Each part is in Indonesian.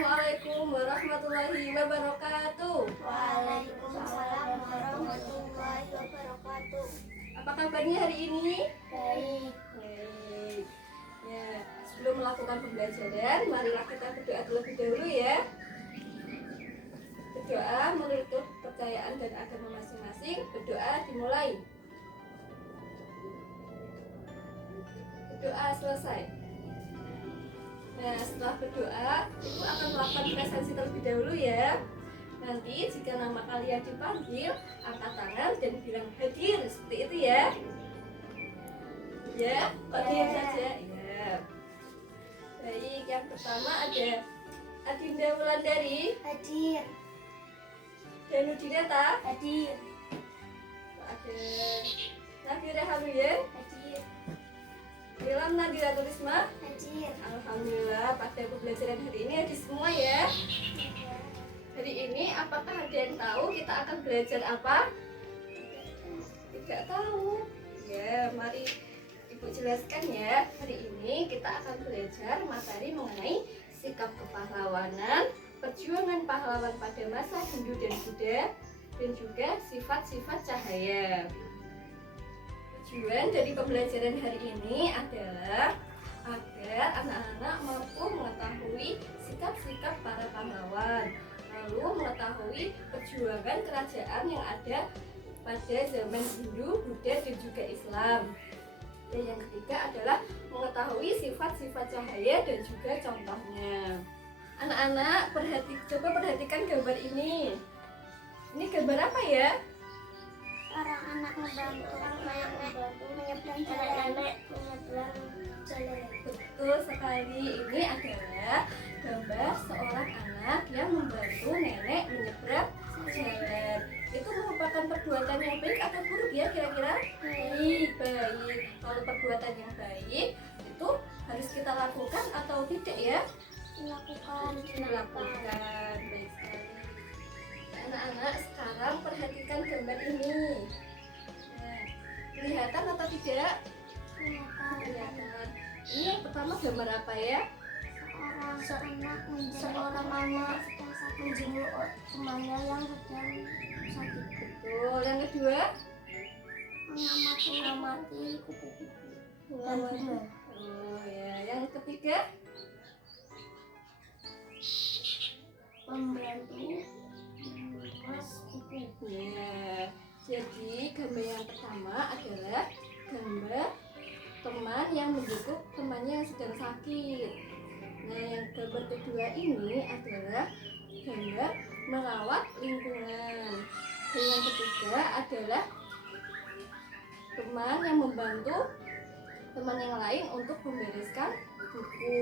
Assalamualaikum warahmatullahi wabarakatuh. Waalaikumsalam warahmatullahi wabarakatuh. Apa kabarnya hari ini? Baik. Baik. Ya, sebelum melakukan pembelajaran, marilah kita berdoa terlebih dahulu ya. Berdoa menurut kepercayaan dan agama masing-masing. Berdoa dimulai. Berdoa selesai. Nah, setelah berdoa, itu akan melakukan presensi terlebih dahulu ya. Nanti jika nama kalian dipanggil, angkat tangan dan bilang hadir, seperti itu ya. Ya, kok diam saja? Ya. Baik, yang pertama ada Adinda Wulandari. Hadir. Danudinata. Hadir. Ada Nabila Haluyen. Hadir. Ilham Nadira Turisma. Hadir. Alhamdulillah pada pembelajaran hari ini ada semua ya. Hari ini apakah ada yang tahu kita akan belajar apa? Tidak tahu. Ya, mari Ibu jelaskan ya. Hari ini kita akan belajar materi mengenai sikap kepahlawanan, perjuangan pahlawan pada masa Hindu dan Buddha, dan juga sifat-sifat cahaya. Tujuan dari pembelajaran hari ini adalah agar anak-anak mampu mengetahui sikap-sikap para pahlawan, lalu mengetahui perjuangan kerajaan yang ada pada zaman Hindu, Buddha, dan juga Islam. Dan yang ketiga adalah mengetahui sifat-sifat cahaya dan juga contohnya. Anak-anak, coba perhatikan gambar ini. Ini gambar apa ya? Orang anak membantu menyeberang jalan. Betul sekali, ini adalah gambar seorang anak yang membantu nenek menyeberang jalan. Itu merupakan perbuatan yang baik atau buruk ya kira-kira? Baik. Kalau perbuatan yang baik itu harus kita lakukan atau tidak ya? Dilakukan. Baik sekali. Anak-anak, sekarang perhatikan gambar ini. Nah, kelihatan atau tidak? Kelihatan. Ini yang pertama gambar apa ya? Seorang anak menjenguk temannya yang sedang sakit. Betul. Yang kedua? Mengamati kupu-kupu dan bunga. Oh ya. Yang ketiga? Membantu mas kupu. Ya. Jadi gambar yang pertama adalah gambar teman yang menjenguk temannya yang sedang sakit. Nah, yang gambar kedua ini adalah gambar merawat lingkungan. Dan yang ketiga adalah teman yang membantu teman yang lain untuk membereskan buku.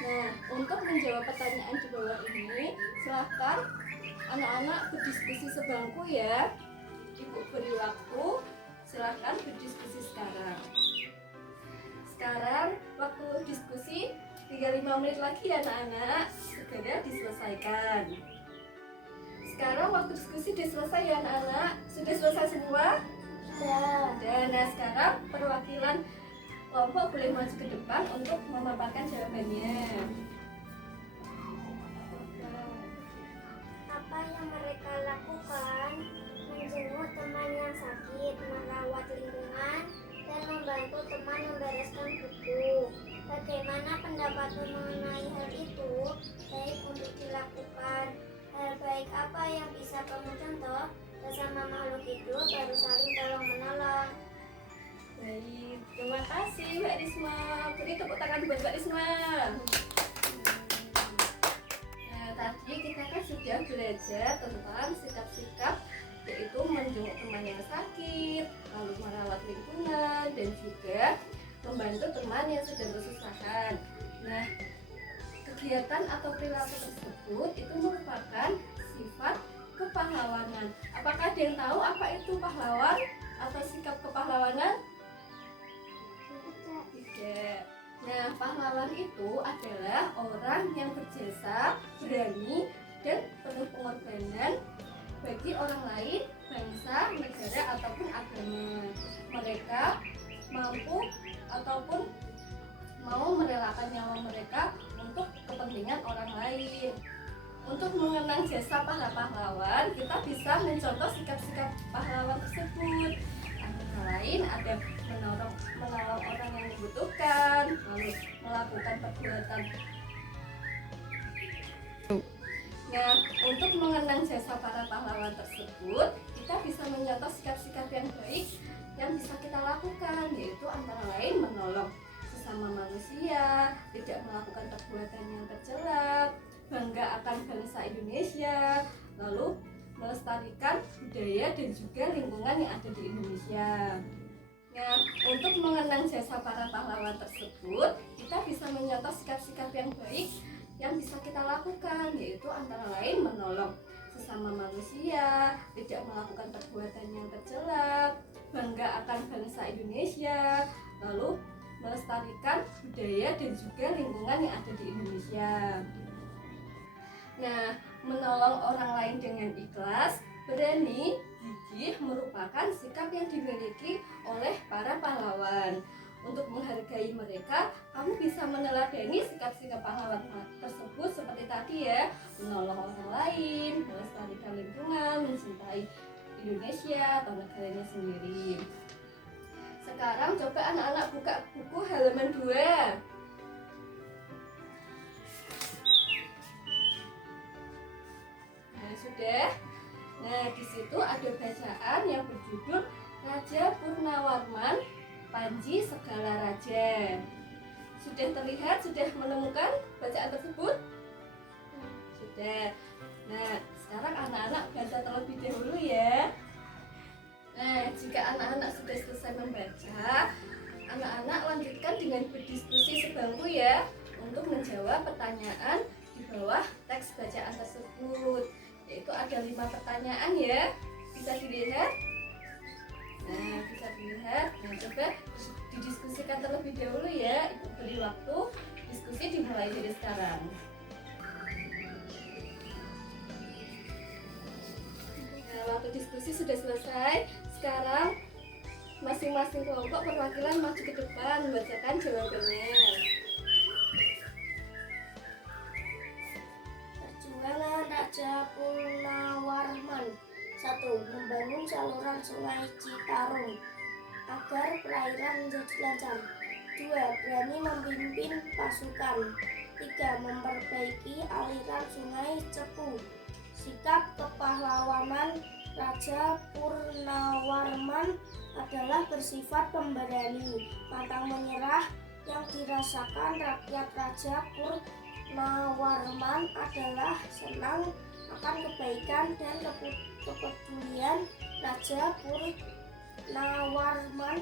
Nah, untuk menjawab pertanyaan di bawah ini, silahkan anak-anak berdiskusi sebangku ya. Ibu beri waktu, silahkan berdiskusi sekarang. Sekarang waktu diskusi tinggal 5 menit lagi ya anak-anak, segera diselesaikan. Sekarang waktu diskusi sudah selesai ya anak-anak. Sudah selesai semua? Sudah. Nah, sekarang perwakilan kelompok boleh maju ke depan untuk memaparkan jawabannya. Apa yang mereka lakukan? Menjenguk teman yang sakit, merawat lingkungan, dan membantu teman membereskan buku. Bagaimana pendapatmu mengenai hal itu? Baik untuk dilakukan. Hal baik apa yang bisa kamu contoh? Bersama makhluk hidup harus saling tolong menolong. Baik, terima kasih Mbak Risma. Beri tepuk tangan buat Mbak Risma. Nah, tadi kita kan sudah belajar tentang sikap-sikap, yaitu menjenguk teman yang sakit, lalu merawat lingkungan, dan juga membantu teman yang sedang kesusahan. Nah, kegiatan atau perilaku tersebut itu merupakan sifat kepahlawanan. Apakah ada yang tahu apa itu pahlawan atau sikap kepahlawanan? Tidak. Nah, pahlawan itu adalah orang yang berjasa, berani, dan penuh pengorbanan bagi orang lain, bangsa, negara, ataupun agama. Mereka mampu ataupun mau merelakan nyawa mereka untuk kepentingan orang lain. Untuk mengenang jasa para pahlawan, kita bisa mencontoh sikap-sikap pahlawan tersebut. Antara lain ada menolong orang yang membutuhkan, lalu melakukan perbuatan. Nah, untuk mengenang jasa para pahlawan tersebut, kita bisa mencontoh sikap-sikap yang baik yang bisa kita lakukan, yaitu antara lain menolong sesama manusia, tidak melakukan perbuatan yang tercela, bangga akan bangsa Indonesia, lalu melestarikan budaya dan juga lingkungan yang ada di Indonesia. Nah, untuk mengenang jasa para pahlawan tersebut, kita bisa mencontoh sikap-sikap yang baik yang bisa kita lakukan, yaitu antara lain menolong sesama manusia, tidak melakukan perbuatan yang tercela, bangga akan bangsa Indonesia, lalu melestarikan budaya dan juga lingkungan yang ada di Indonesia. Nah, menolong orang lain dengan ikhlas, berani, gigih merupakan sikap yang dimiliki oleh para pahlawan. Untuk menghargai mereka, kamu bisa meneladani sikap-sikap pahlawan tersebut seperti tadi ya, menolong orang lain, melestarikan lingkungan, mencintai Indonesia atau negaranya sendiri. Sekarang coba anak-anak buka buku halaman 2. Sudah. Nah, di situ ada bacaan yang berjudul Raja Purnawarman, Panji Segala Raja. Sudah terlihat, sudah menemukan bacaan tersebut? Sudah. Nah, sekarang anak-anak baca terlebih dahulu ya. Nah, jika anak-anak sudah selesai membaca, anak-anak lanjutkan dengan berdiskusi sebangku ya, untuk menjawab pertanyaan di bawah teks bacaan tersebut. Yaitu ada 5 pertanyaan ya, bisa dilihat. Nah, bisa dilihat. Nah, coba didiskusikan terlebih dahulu ya. Ibu beri waktu, diskusi dimulai dari sekarang. Nah, waktu diskusi sudah selesai. Sekarang masing-masing kelompok perwakilan maju ke depan membacakan jawabannya. Perjuangan Raja Purnawarman. 1. Membangun saluran sungai Citarum agar perairan menjadi lancar. 2. Berani memimpin pasukan. 3. Memperbaiki aliran sungai Cepu. Sikap kepahlawanan Raja Purnawarman adalah bersifat pemberani, pantang menyerah. Yang dirasakan rakyat Raja Purnawarman adalah senang akan kebaikan dan kepedulian Raja Purnawarman.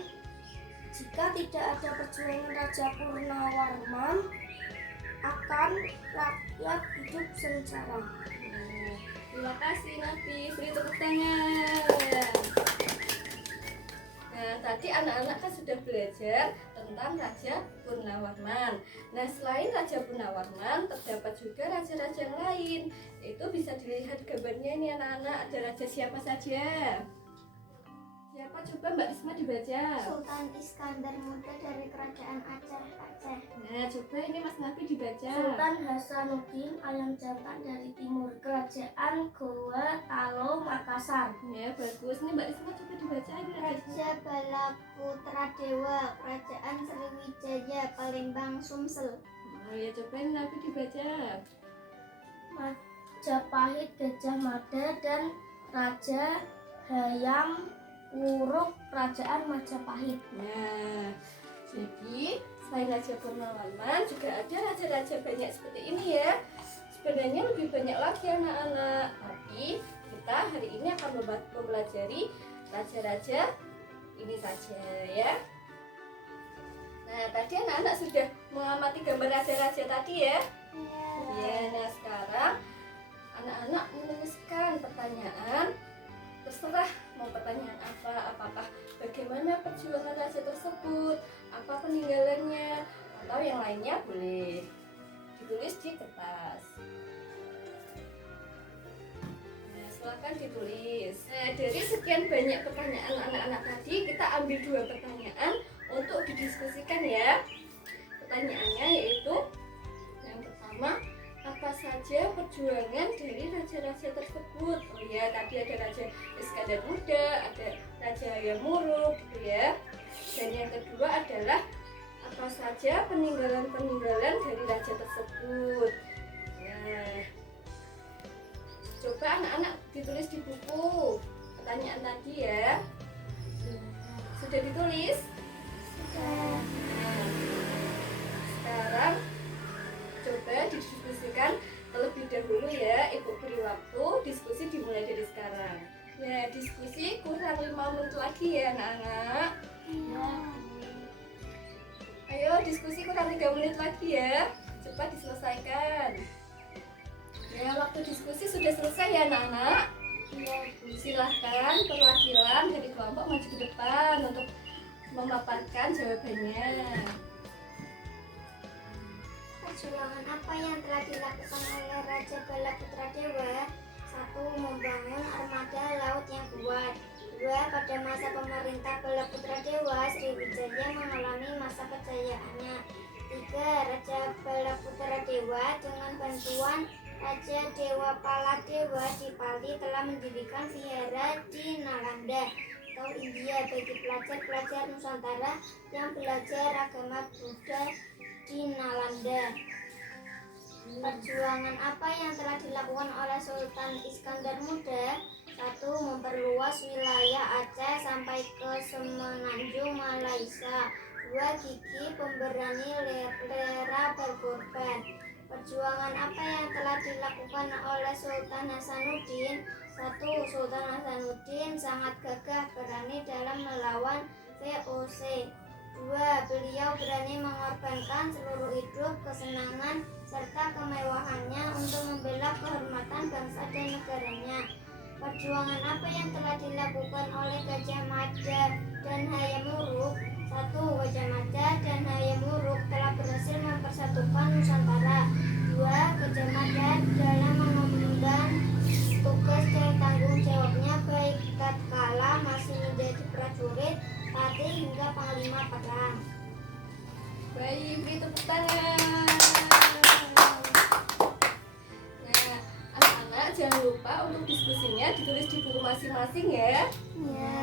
Jika tidak ada perjuangan Raja Purnawarman, akan rakyat hidup sengsara. Terima kasih Nafi, beri tepuk tangan. Nah, tadi anak-anak kan sudah belajar tentang Raja Purnawarman. Nah, selain Raja Purnawarman, terdapat juga raja-raja yang lain. Itu bisa dilihat gambarnya nih anak-anak, ada raja siapa saja? Siapa? Coba Mbak Risma dibaca. Sultan Iskandar Muda dari Kerajaan Aceh. Nah, coba ini Mas Nafi dibaca. Sultan Hasanuddin Ayam Jantan dari Timur, Kerajaan Goa Talo Makassar. Ya, bagus. Nih Mbak Risma coba dibaca ini Raja Balaputradewa, Kerajaan Sriwijaya, Palembang, Sumsel. Oh ya, coba ini Nafi dibaca. Majapahit, Gajah Mada, dan Raja Hayam Wuruk, Kerajaan Majapahit. Nah, jadi selain Raja Purnawarman juga ada raja-raja banyak seperti ini ya. Sebenarnya lebih banyak lagi anak-anak, tapi kita hari ini akan mempelajari raja-raja ini saja ya. Nah, tadi anak-anak sudah mengamati gambar raja-raja tadi ya. Ya, nah sekarang anak-anak menuliskan pertanyaan. Terserah mau pertanyaan apa, apakah bagaimana perjuangan raja tersebut, apa peninggalannya, atau yang lainnya boleh ditulis di kertas. Nah, silakan ditulis. Nah, dari sekian banyak pertanyaan anak-anak tadi, kita ambil 2 pertanyaan untuk didiskusikan ya. Pertanyaannya yaitu yang pertama, apa saja perjuangan dari raja-raja tersebut? Oh ya, tadi ada Raja Iskandar Muda, ada Raja Hayam Wuruk, gitu ya. Dan yang kedua adalah apa saja peninggalan-peninggalan dari raja tersebut. Nah, coba anak-anak ditulis di buku pertanyaan tadi ya. Sudah ditulis? Sudah. Nah, sekarang coba didiskusikan terlebih dahulu ya. Ibu beri waktu, diskusi dimulai dari sekarang. Ya, diskusi kurang 5 menit lagi ya anak-anak. Iya. Ayo diskusi kurang 3 menit lagi ya. Cepat diselesaikan. Ya, waktu diskusi sudah selesai ya anak-anak. Iya. Silahkan perwakilan dari kelompok maju ke depan untuk memaparkan jawabannya. Perjuangan apa yang telah dilakukan oleh Raja Balaputra Dewa? 1. Membangun armada laut yang kuat. 2. Pada masa pemerintah Balaputra Dewa, Sriwijaya mengalami masa kejayaannya. 3. Raja Balaputra Dewa dengan bantuan Raja Dewa Paladewa di Pali telah mendirikan vihara di Nalanda atau India bagi pelajar-pelajar Nusantara yang belajar agama Buddha di Nalanda. Perjuangan apa yang telah dilakukan oleh Sultan Iskandar Muda? 1. Memperluas wilayah Aceh sampai ke Semenanjung Malaysia. 2. Gigih pemberani Lera berkorban. Perjuangan apa yang telah dilakukan oleh Sultan Hasanuddin? 1. Sultan Hasanuddin sangat gagah berani dalam melawan VOC. 2. Beliau berani mengorbankan seluruh hidup, kesenangan, serta kemewahannya untuk membela kehormatan bangsa dan negaranya. Perjuangan apa yang telah dilakukan oleh Gajah Mada dan Hayam Wuruk? 1. Gajah Mada dan Hayam Wuruk telah berhasil mempersatukan Nusantara. 2. Gajah Mada dalam mengemban tugas dan tanggung jawabnya baik tatkala masih menjadi prajurit, patih hingga panglima perang. Baik, beri tepuk tangan. Nah, anak-anak jangan lupa untuk diskusinya ditulis di buku masing-masing ya. Ya.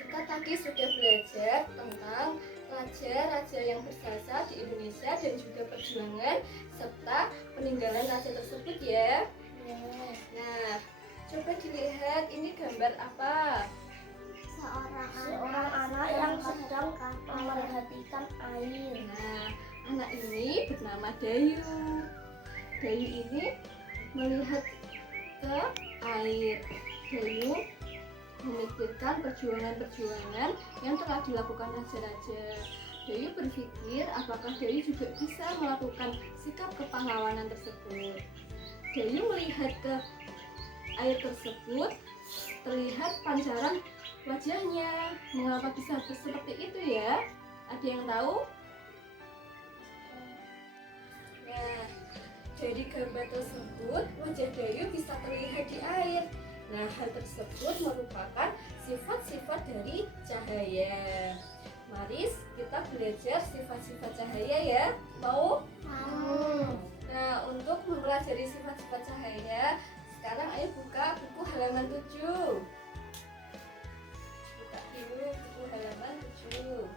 Kita tadi sudah belajar tentang raja-raja yang berjasa di Indonesia dan juga perjuangan serta peninggalan raja tersebut ya. Nah, coba dilihat ini gambar apa? Seorang anak yang sedang memerhatikan air. Nah, anak ini bernama Dayu. Dayu ini melihat ke air. Dayu memikirkan perjuangan-perjuangan yang telah dilakukan raja-raja. Dayu berpikir apakah Dayu juga bisa melakukan sikap kepahlawanan tersebut. Dayu melihat ke air tersebut, terlihat pancaran wajahnya. Mengapa bisa seperti itu ya? Ada yang tahu? Nah, dari gambar tersebut, wajah Dayu bisa terlihat di air. Nah, hal tersebut merupakan sifat-sifat dari cahaya. Mari kita belajar sifat-sifat cahaya ya. Mau? Mau. Nah, untuk mempelajari sifat-sifat cahaya, sekarang ayo buka buku halaman 7. Buka dulu buku halaman 7.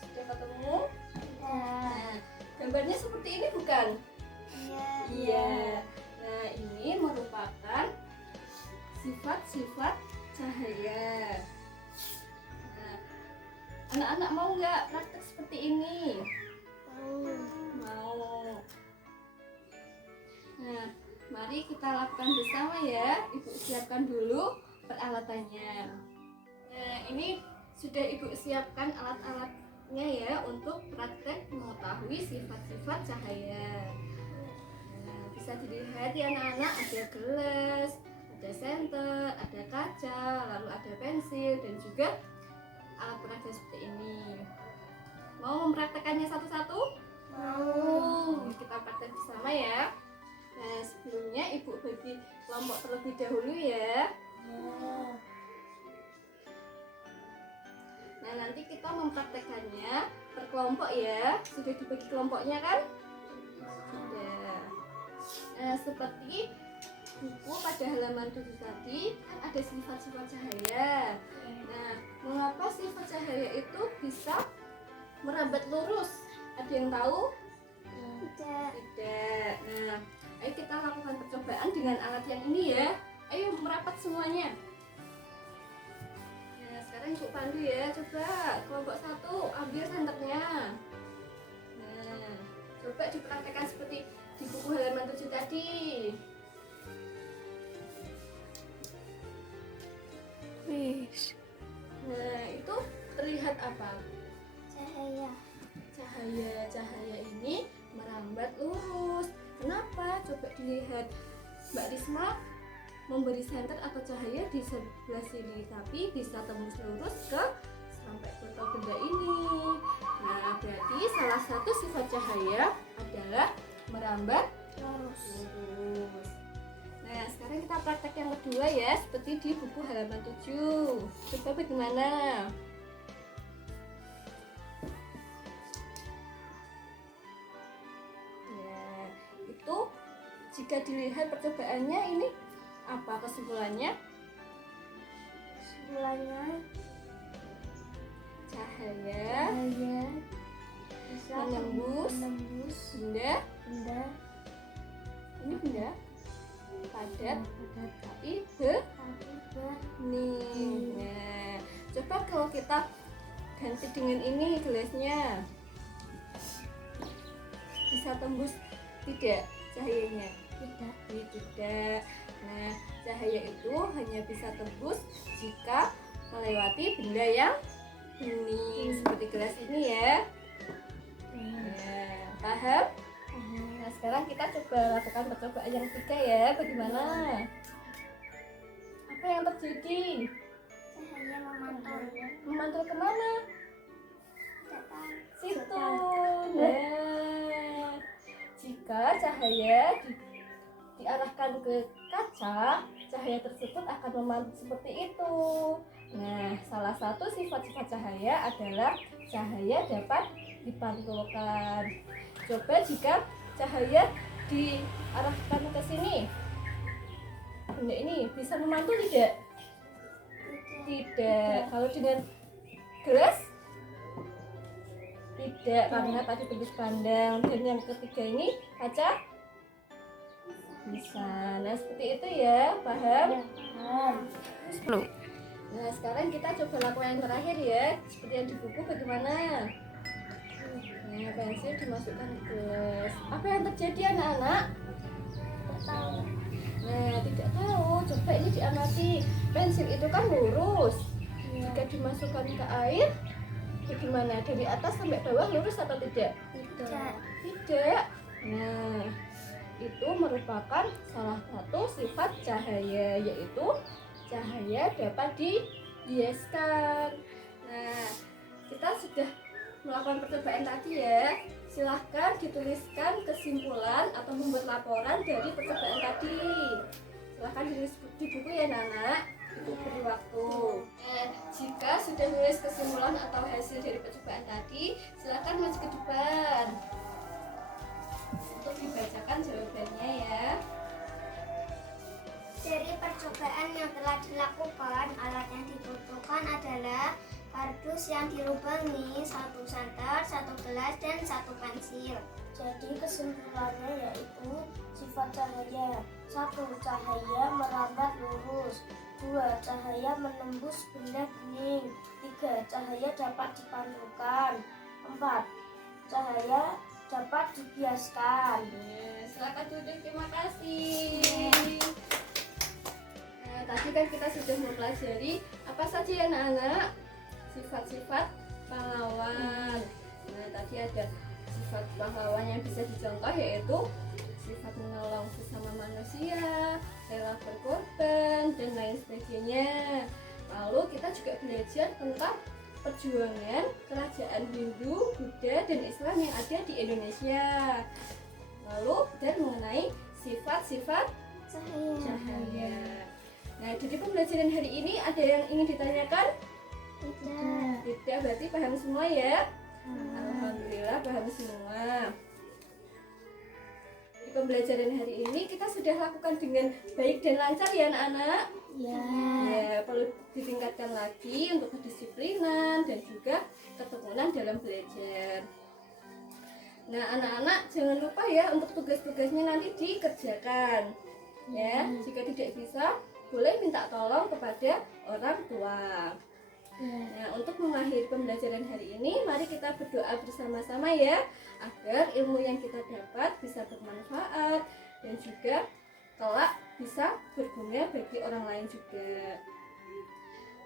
Sudah ketemu? Nah, gambarnya seperti ini bukan? Iya. Nah, ini merupakan sifat-sifat cahaya. Nah, anak-anak mau nggak praktek seperti ini? Mau. Nah, mari kita lakukan bersama ya. Ibu siapkan dulu peralatannya. Nah, ini sudah Ibu siapkan alat-alatnya ya untuk praktek mengetahui sifat-sifat cahaya. Nah, bisa dilihat ya anak-anak, ada gelas, ada senter, ada kaca, lalu ada pensil dan juga alat peraga seperti ini. Mau mempraktekannya satu-satu? Mau. Kita praktek bersama ya. Nah, sebelumnya Ibu bagi kelompok terlebih dahulu ya. Nah, nanti kita mempraktekannya per kelompok ya. Sudah dibagi kelompoknya kan? Tidak. Nah, seperti buku pada halaman 7 tadi kan ada sifat-sifat cahaya. Nah, mengapa sifat cahaya itu bisa merambat lurus? Ada yang tahu? Tidak. Tidak. Nah, ayo kita lakukan percobaan dengan alat yang ini ya. Ayo merapat semuanya. Nah, sekarang Ibu pandu ya. Coba kelompok 1 ambil senternya. Nah, coba dipraktekkan seperti di buku halaman 7 tadi. Nah, itu terlihat apa? Cahaya. Cahaya ini merambat lurus. Kenapa? Coba dilihat. Mbak Risma memberi senter atau cahaya di sebelah sini, tapi bisa tembus lurus ke sampai botol benda ini. Nah, berarti salah satu sifat cahaya adalah merambat Lurus. lurus. Nah, sekarang kita praktek yang kedua ya, seperti di buku halaman 7. Coba bagaimana? Ya, itu jika dilihat percobaannya ini apa kesimpulannya? Kesimpulannya Cahaya bisa menembus benda, benda ini benda padat padat tapi tapi bening. Nah, coba kalau kita ganti dengan ini gelasnya, bisa tembus tidak cahayanya? tidak. Tidak. Nah, cahaya itu hanya bisa tembus jika melewati benda yang bening seperti gelas ini ya. Nah, paham? Nah, sekarang kita coba lakukan percobaan yang ketiga ya. Bagaimana? Apa yang terjadi? Cahaya memantul. Memantul kemana? Tidak tahu. Situ. Nah, jika cahaya diarahkan ke kaca, cahaya tersebut akan memantul seperti itu. Nah, salah satu sifat-sifat cahaya adalah cahaya dapat dipantulkan. Coba jika cahaya diarahkan ke sini, benda ini bisa memantul tidak? Tidak. Kalau dengan gelas? Tidak, karena tadi tembus pandang. Dan yang ketiga ini kaca? Bisa. Nah, seperti itu ya, paham? Nah, sekarang kita coba lakukan yang terakhir ya, seperti yang di buku bagaimana? Nah, pensil dimasukkan ke gelas. Apa yang terjadi anak-anak? Tidak tahu. Nah, tidak tahu. Coba ini diamati. Pensil itu kan lurus. Jika dimasukkan ke air, bagaimana? Dari atas sampai bawah lurus atau tidak? Tidak. Tidak. Nah, itu merupakan salah satu sifat cahaya, yaitu cahaya dapat dibiaskan. Nah, kita sudah melakukan percobaan tadi ya. Silahkan dituliskan kesimpulan atau membuat laporan dari percobaan tadi. Silahkan ditulis di buku ya Nana. Itu beri waktu. Jika sudah menulis kesimpulan atau hasil dari percobaan tadi, silahkan maju ke depan untuk dibacakan jawabannya ya. Dari percobaan yang telah dilakukan, alat yang dibutuhkan adalah kardus yang dilubangi, 1 senter, 1 gelas, dan 1 pensil. Jadi kesimpulannya yaitu sifat cahaya. 1. Cahaya merambat lurus. 2. Cahaya menembus benda bening. 3. Cahaya dapat dipantulkan. 4. Cahaya dapat dibiaskan. Silakan duduk, terima kasih. Nah, tadi kan kita sudah mempelajari apa saja ya anak-anak? Sifat-sifat pahlawan. Nah, tadi ada sifat pahlawan yang bisa dicontoh yaitu sifat menolong sesama manusia, rela berkorban, dan lain sebagainya. Lalu kita juga belajar tentang perjuangan kerajaan Hindu, Buddha, dan Islam yang ada di Indonesia. Lalu dan mengenai sifat-sifat cahaya. Nah, jadi pembelajaran hari ini ada yang ingin ditanyakan? Tidak. Tidak, berarti paham semua ya? Alhamdulillah paham semua. pembelajaran hari ini kita sudah lakukan dengan baik dan lancar ya anak-anak? Ya. Ya, perlu ditingkatkan lagi untuk kedisiplinan dan juga ketekunan dalam belajar. Nah, anak-anak jangan lupa ya untuk tugas-tugasnya nanti dikerjakan. Ya, jika tidak bisa, boleh minta tolong kepada orang tua. Nah, untuk mengakhiri pembelajaran hari ini, mari kita berdoa bersama-sama ya, agar ilmu yang kita dapat bisa bermanfaat dan juga kelak bisa berguna bagi orang lain juga.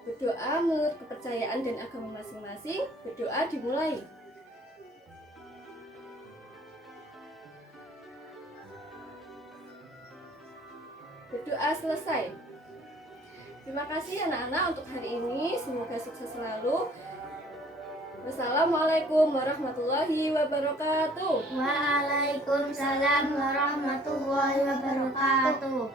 Berdoa menurut kepercayaan dan agama masing-masing. Berdoa dimulai. Berdoa selesai. Terima kasih anak-anak untuk hari ini. Semoga sukses selalu. Wassalamualaikum warahmatullahi wabarakatuh. Waalaikumsalam warahmatullahi wabarakatuh.